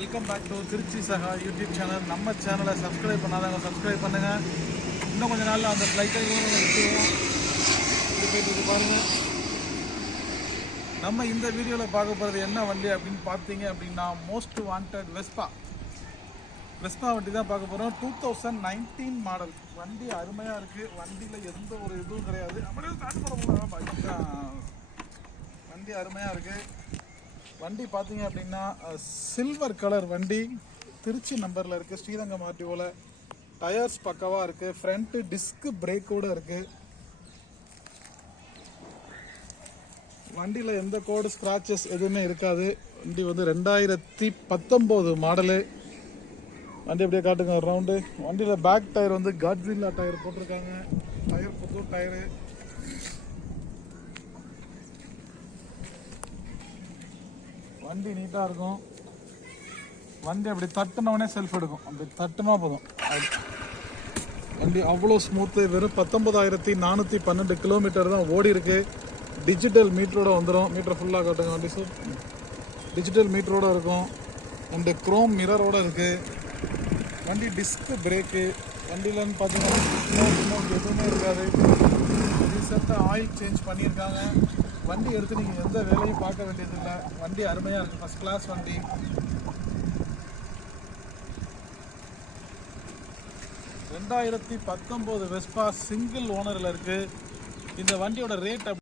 Welcome back to Trichy சகா YouTube channel. நம்ம சேனலை சப்ஸ்கிரைப் பண்ணாதவங்க சப்ஸ்கிரைப் பண்ணுங்கள். இன்னும் கொஞ்சம் நாளில் அந்த ஃப்ளைட்டை விட்டுருவோம். இது போயிட்டு பாருங்கள். நம்ம இந்த வீடியோவில் பார்க்க போகிறது என்ன வண்டி அப்படின்னு பார்த்தீங்க அப்படின்னா, மோஸ்ட் வாண்டட் வெஸ்பா வண்டி தான் பார்க்க போகிறோம். 2019 மாடல் வண்டி. அருமையாக இருக்குது. வண்டியில் எந்த ஒரு இதுவும் கிடையாது. வண்டி அருமையாக இருக்குது. வண்டி பார்த்தீங்க அப்படின்னா சில்வர் கலர் வண்டி, திருச்சி நம்பரில் இருக்குது, ஸ்ரீரங்கம் ஆர்டிஓவில். டயர்ஸ் பக்கவாக இருக்குது. ஃப்ரண்ட்டு டிஸ்க்கு பிரேக்கோடு இருக்குது. வண்டியில் எந்த கோடு ஸ்க்ராச்சஸ் எதுவுமே இருக்காது. வண்டி வந்து 2019 மாடலு. வண்டி அப்படியே காட்டுங்க ஒரு ரவுண்டு. வண்டியில் பேக் டயர் வந்து காட்ஸில்லா டயர் போட்டிருக்காங்க. டயர் புது டயரு. வண்டி நீட்டாக இருக்கும். வண்டி அப்படி தட்டுனவனே செல்ஃப் எடுக்கும். அப்படி தட்டுனா போதும். வண்டி அவ்வளோ ஸ்மூத்து. வெறும் 19,412 கிலோமீட்டர் தான் ஓடி இருக்கு. டிஜிட்டல் மீட்டரோட வந்துடும். மீட்டர் ஃபுல்லாக காட்டுங்க. வண்டி டிஜிட்டல் மீட்டரோட இருக்கும். அண்டு குரோம் மிரரோட இருக்குது. வண்டி டிஸ்க்கு பிரேக்கு. வண்டியிலன்னு பார்த்தீங்கன்னா எதுவுமே இருக்காது. ரீசெண்டாக ஆயில் சேஞ்ச் பண்ணியிருக்காங்க. வண்டி எடுத்து நீங்கள் எந்த வேலையும் பார்க்க வேண்டியதில்லை. வண்டி அருமையாக இருக்குது. ஃபஸ்ட் கிளாஸ் வண்டி. 2019 வெஸ்பா சிங்கிள் ஓனரில் இருக்குது. இந்த வண்டியோட ரேட்